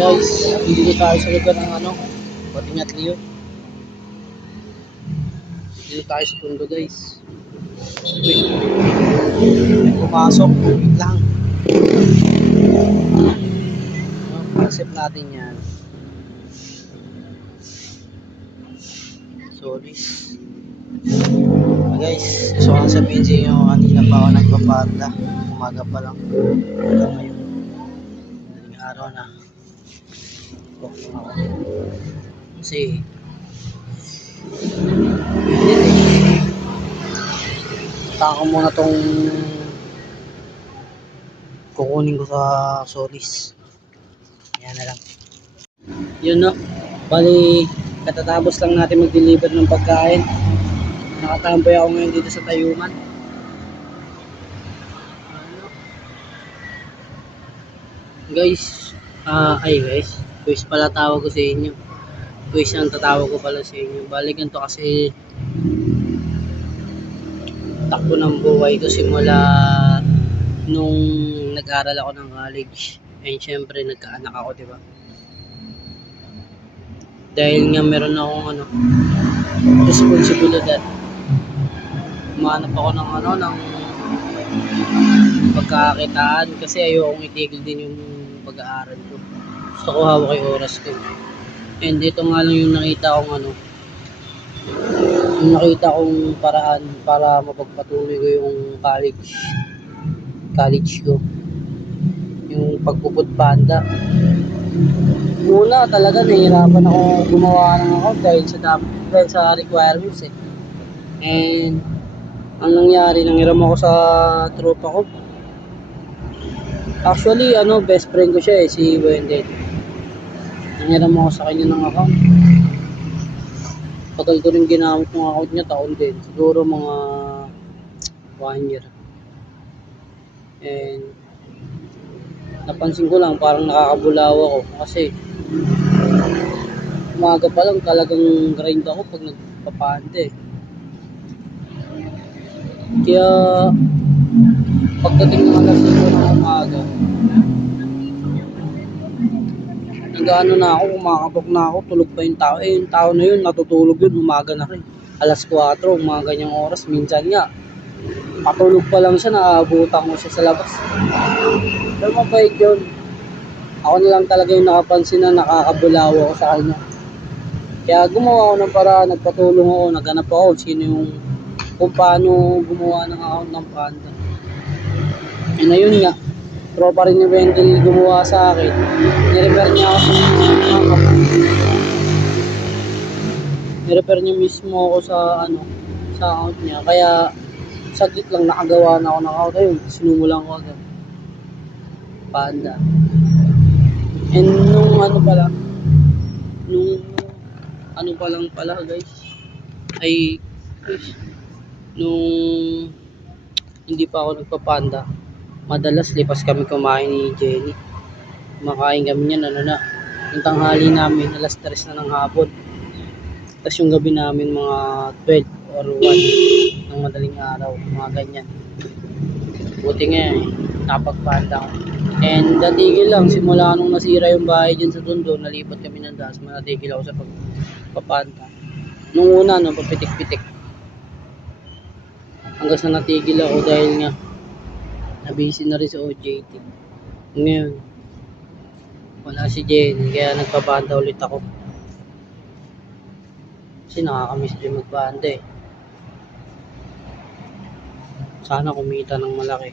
Guys, dito tayo sa lugar ng Patingat Leo. Dito tayo sa pundo guys. Wait, may pumasok. Wait lang. Accept natin yan. Sorry. Guys, gusto kong sabihin sa inyo, kanina pa ako nagpapanda. Umaga pa lang. Hanggang ngayon. Daling araw na. Bukong ako. Kasi taka muna tong kukunin ko sa Solis. Ayan na lang. Yun no. Bali, katatapos lang natin mag-deliver ng pagkain. Nakatambay ako ngayon dito sa Tayuman. Guys, quiz pala tawag ko sa inyo. Quiz ang tatawag ko pala sa inyo. Bali ganito kasi takbo ng buhay ko simula nung nag-aral ako ng college. And syempre nagkaanak ako, di ba? Dahil nga meron akong responsibilidad. Umanap ako ng pagkakakitaan kasi ayokong itigil din yung pag-aaral ko. Gusto ko hawak yung oras ko. And ito nga lang yung nakita kong paraan para mapagpatuloy ko yung college ko. Yung pagpuputpanda. Una talaga nahihirapan ako gumawa ng account dahil sa requirements eh. And ang nangyari, nanghiram ako sa tropa ko. Actually, best friend ko siya eh, si Wendell. Nanghiram ako sa kanya ng account. Tagal ko rin ginamit ng account niya, taon din. Siguro mga 1 year. And napansin ko lang, parang nakakabulaw ako kasi umaga pa lang talagang grind ako pag nagpapante. Kaya pagdating ng alas 5 ng umaga, nag-ano na ako, kumakabok na ako, tulog pa yung tao. Yung tao na yun, natutulog yun, umaga na rin. Alas 4, umaga niyang oras, minsan nga. Patulog pa lang siya, naabutan ko siya sa labas. Pero mabait yun. Ako na lang talaga yung nakapansin na nakakabulaw ako sa kanya. Kaya gumawa ako ng paraan, nagpatulong ako, naghanap ako kung paano gumawa ng account ng Panda. E na yun nga, tropa rin ni Wendell gumawa sa akin. Nirefer niya ako nirefer niya mismo ako sa account niya. Kaya saglit lang nakagawa na ako ng account. Ayun, sinumulan ko agad Panda. And nung guys, nung hindi pa ako nagpapanda, madalas lipas kami kumain ni Jenny. Kumakain kami niyan, yung tanghali namin, alas 3 na ng hapon. Tapos yung gabi namin mga 12 or 1 ng madaling araw, mga ganyan. Buti nga napagpanda ko. And natigil lang, simula nung nasira yung bahay dyan sa Tondo, nalipat kami ng Das, natigil ako sa pagpapanda. Nung una, papitik-pitik. Hanggang sa natigil ako dahil nga nabisi na rin sa OJT. Ngayon, wala si Jenny, kaya nagpapanda ulit ako. Kasi nakakamiss din magpanda eh. Sana kumita ng malaki.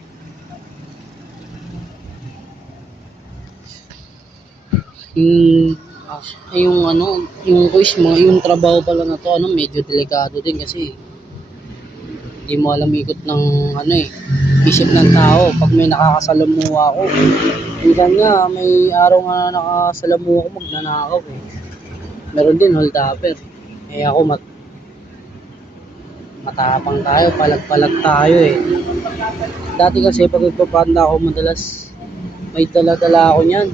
Yung quiz mo, yung trabaho pala na to, medyo delikado din kasi hindi mo alam ikot ng isip ng tao pag may nakakasalamuha ako. Minsan nga, may araw nga na nakasalamuha ako, magnanakaw eh. Meron din hold-upper. Eh ako matapang tayo, palag-palag tayo eh. Dati kasi pag nagpapanda ako, madalas may dala-dala ako niyan.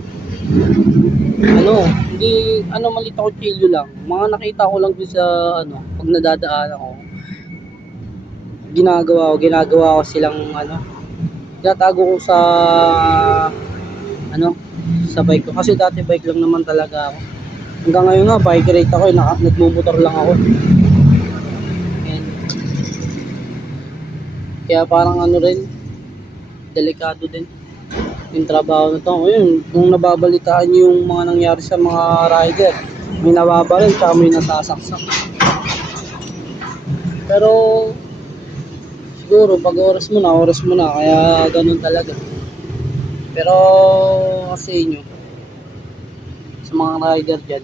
Malit ako chilyo lang. Mga nakita ko lang din sa pag nadadaan ako. Ginagawa ko silang tinatago ko sa sa bike ko. Kasi dati bike lang naman talaga ako. Hanggang ngayon nga, bike rate ako, nagmumotor lang ako. And, kaya parang ano rin, delikado din yung trabaho na to. Ngayon, kung nababalitaan nyo yung mga nangyari sa mga rider, may nababaril, tsaka may nasasaksak. Pero, siguro, pag oras mo na, kaya ganun talaga. Pero, kasi inyo, sa mga rider dyan,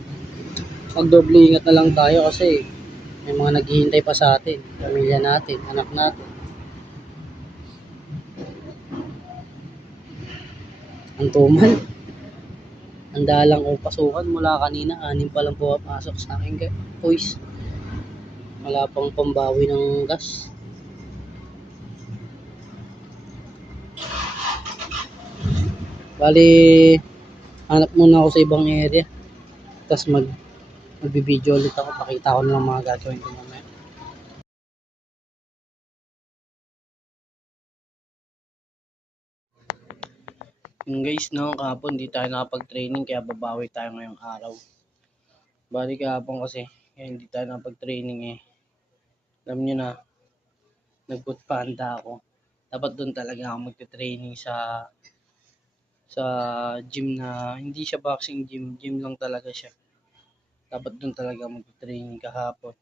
magdoble ingat na lang tayo kasi may mga naghihintay pa sa atin, pamilya natin, anak natin. Ang tumal, ang dalang ko pasukan mula kanina, 6 pa lang pumapasok sa akin, boys. Wala pang pambawi ng gas. Bali, hanap muna ako sa ibang area. Tapos magbibideo ulit ako. Pakita ko na lang mga gagawin ko mamaya. Yung guys, no, kahapon di tayo nakapag-training kaya babawi tayo ngayong araw. Bali kahapon kasi, kaya hindi tayo nakapag-training eh. Alam nyo na, nag-boot panda ako. Dapat doon talaga ako magte-training sa gym na, hindi siya boxing gym, gym lang talaga siya. Dapat doon talaga magte-training kahapon.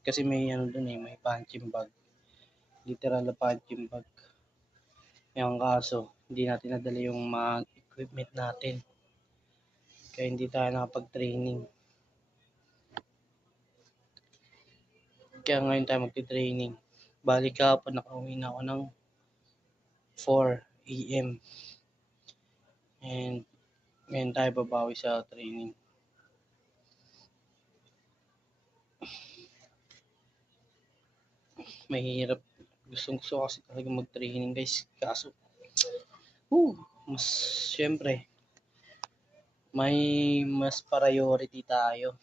Kasi may ano doon eh, may punching bag. Literal na punching bag. Yung kaso, hindi natin nadala yung mga equipment natin. Kaya hindi tayo nakapag-training. Kaya ngayon tayo magte-training. Balik kahapon, nakauwi na ako ng 4 AM. And ngayon tayo babawi sa training. Mahirap. Gusto kasi talaga mag-training guys. Kaso, mas syempre, may mas priority tayo.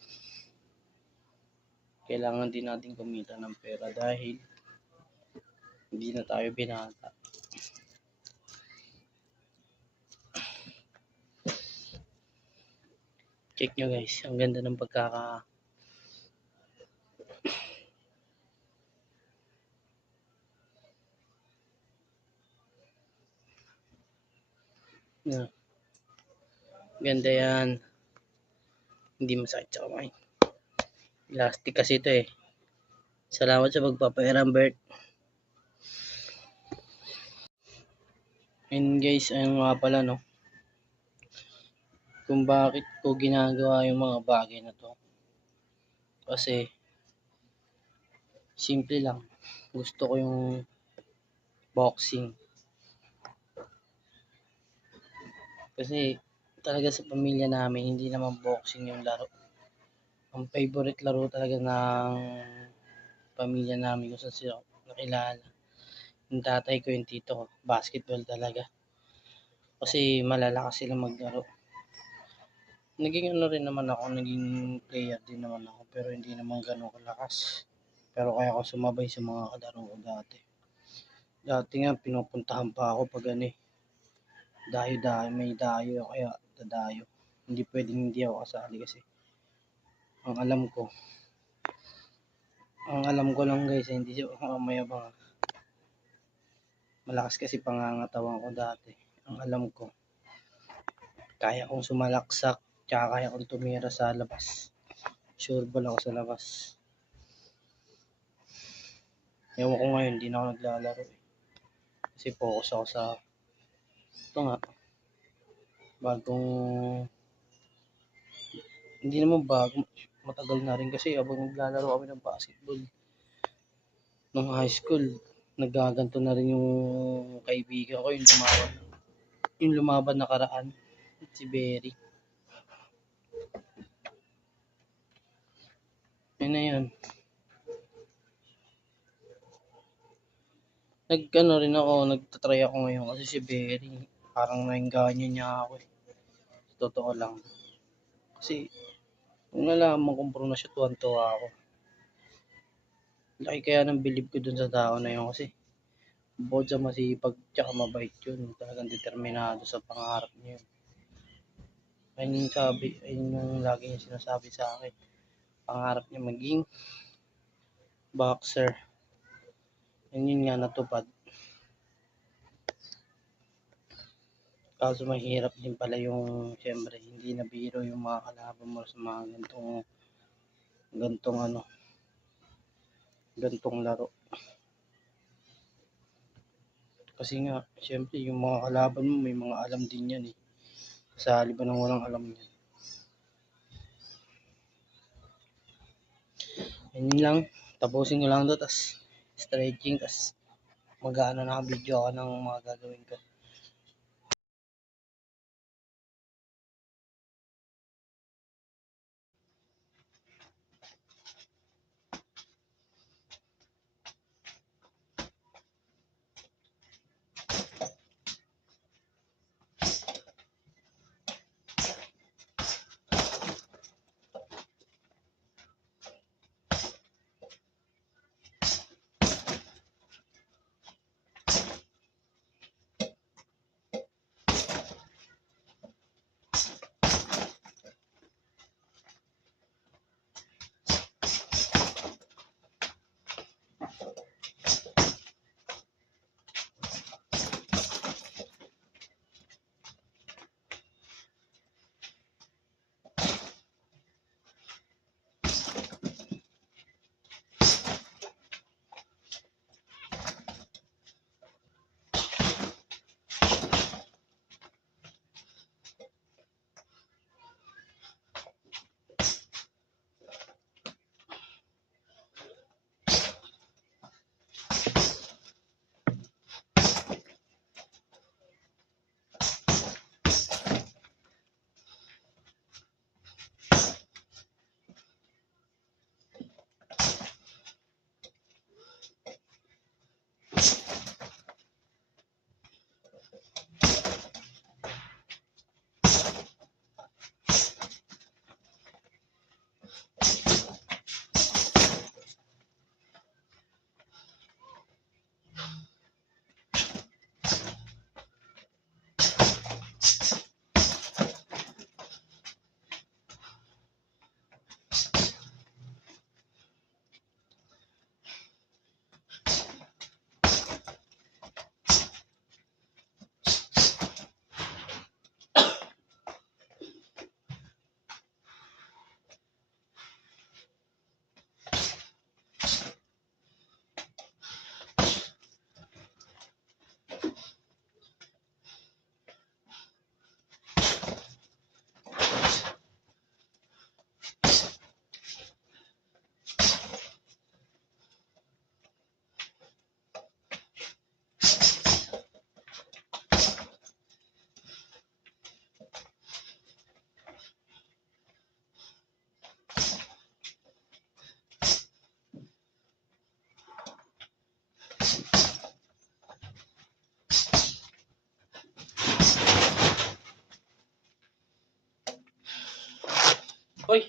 Kailangan din natin kumita ng pera dahil hindi na tayo binata. Check nyo guys, ang ganda ng ganda yan. Hindi masakit sa kamay. Elastic kasi ito eh. Salamat sa pagpapairam, Bert. And guys, ayun nga pala no. Kung bakit ko ginagawa yung mga bagay na to. Kasi simple lang. Gusto ko yung boxing. Kasi talaga sa pamilya namin, hindi naman boxing yung laro. Ang favorite laro talaga ng pamilya namin kung saan sila nakilala. Yung tatay ko, yung tito ko, basketball talaga. Kasi malalakas sila maglaro. Naging ano rin naman ako, naging player din naman ako, pero hindi naman ganun kalakas. Pero kaya ako sumabay sa mga kalaro ko dati. Dati nga, pinupuntahan pa ako pag ano eh. Dayo-dayo, may dayo, kaya dadayo. Hindi pwedeng hindi ako kasali kasi ang alam ko lang guys, hindi siya mayabang. Malakas kasi pangangatawan ko dati. Ang alam ko, kaya kong sumalaksak, tsaka kaya kong tumira sa labas. Sure ball ako sa labas. Ewan ko ngayon, hindi na ako naglalaro eh. Kasi focus ako sa ito nga, bagong hindi naman bago, matagal na rin kasi habang naglalaro kami ng basketball nung high school, nagaganto na rin yung kaibigan ko, yung lumaban nakaraan, si Berry. Yun na yun. Nagtatry ako ngayon kasi si Berry, parang nainganyo niya ako eh. Totoo lang. Kasi, kung nalaman kong pro na siya, tuwan-tuwa ako. Laki kaya ng believe ko dun sa tao na yun kasi bukod sa masipag tsaka mabait yun, talagang determinado sa pangarap niya yun. Ayun yung lagi niya sinasabi sa akin. Pangarap niya maging boxer. Yun nga natupad. Kaso mahirap din pala yung, siyempre, hindi na biro yung mga kalaban mo sa mga gantong laro. Kasi nga, siyempre, yung mga kalaban mo, may mga alam din yan eh. Kasali ba nang walang alam yan? Yun lang, tapusin ko lang to, tas stretching, tas mag-ano na video ako ng mga gagawin ko. Hoy!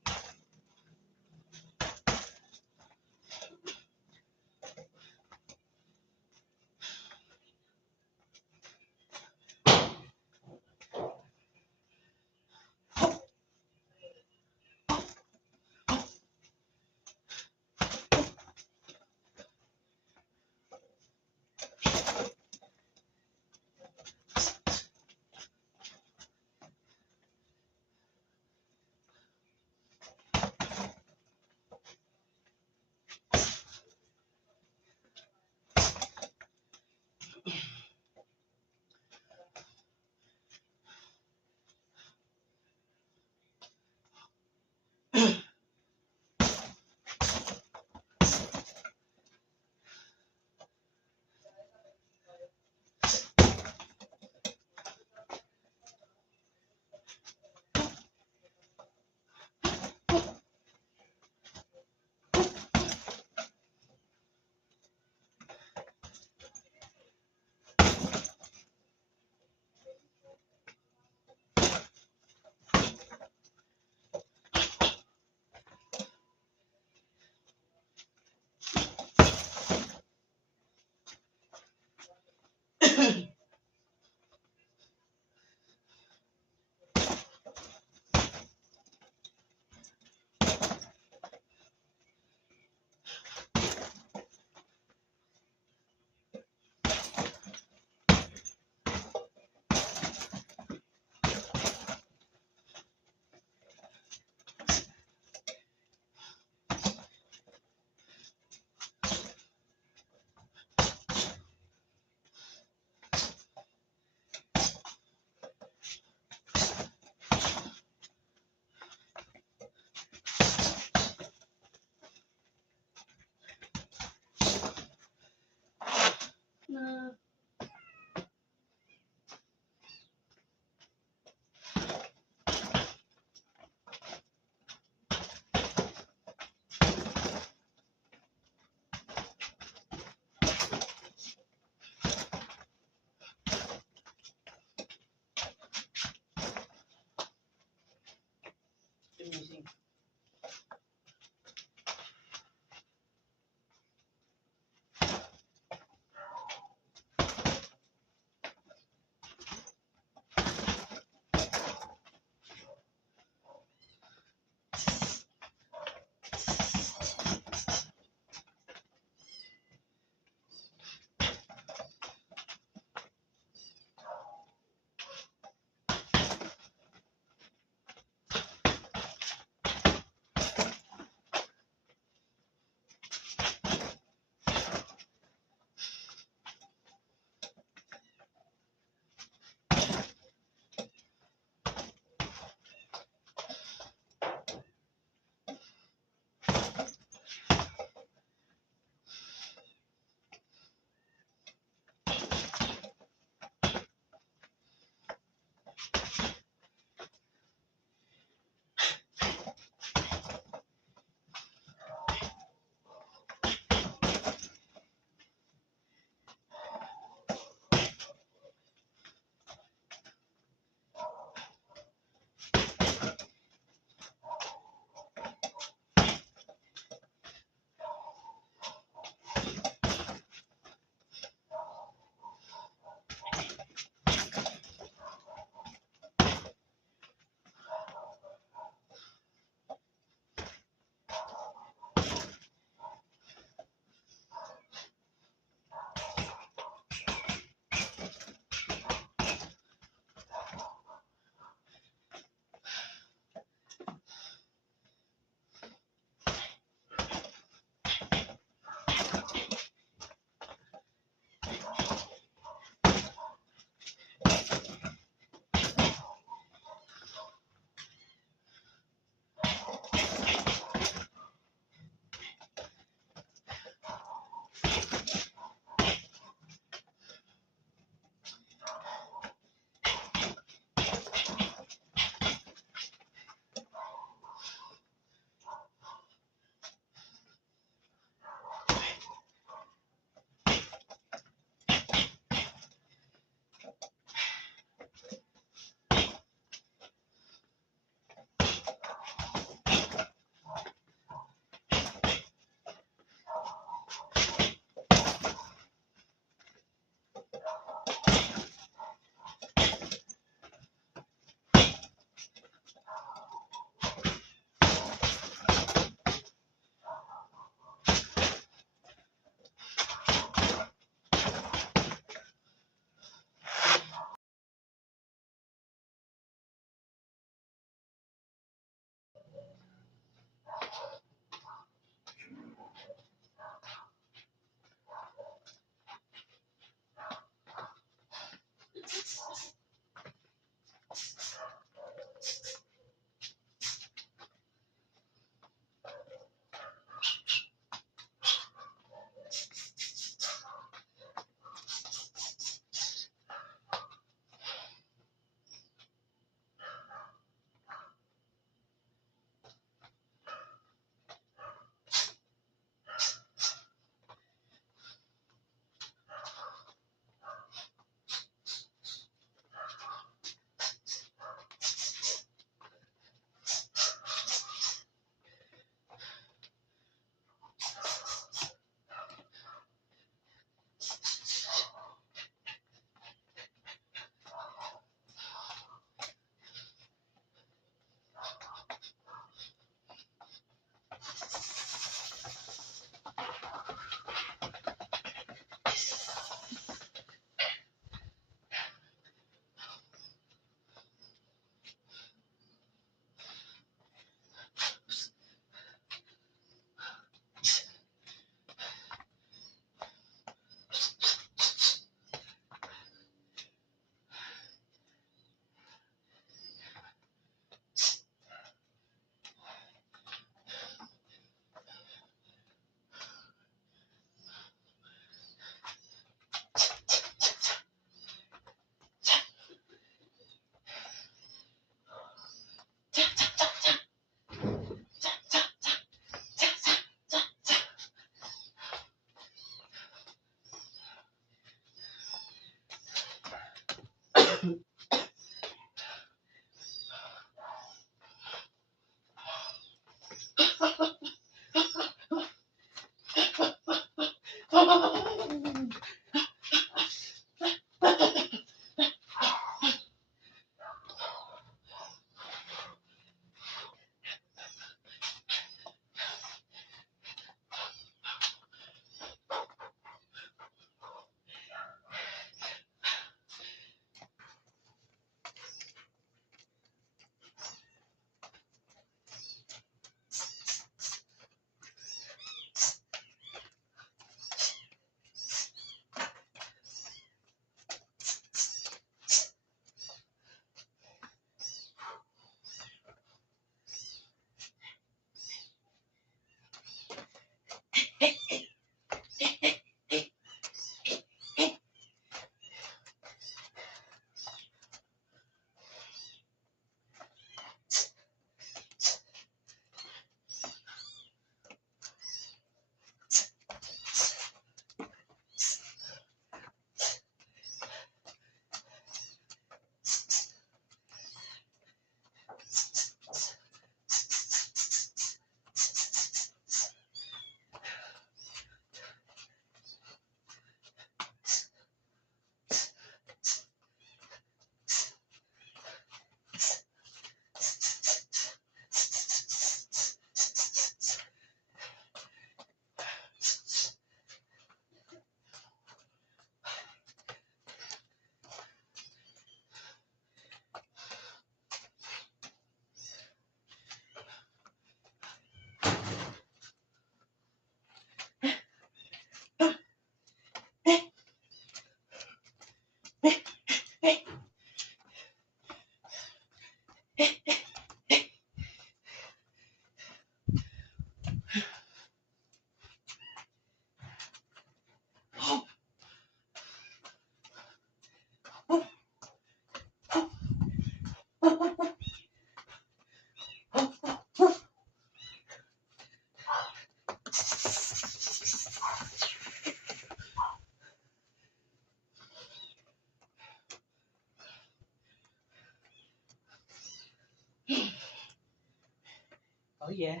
Oh yeah.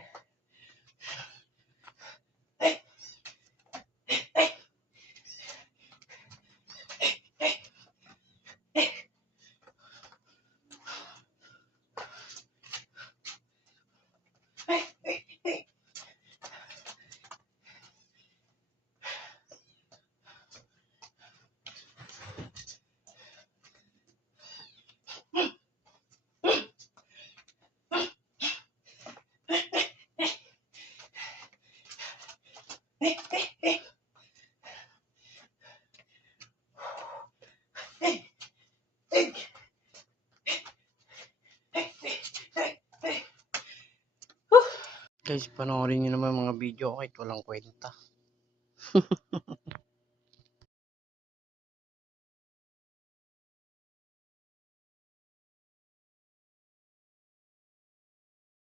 Guys, panoorin nyo naman mga video ko kahit walang kwenta.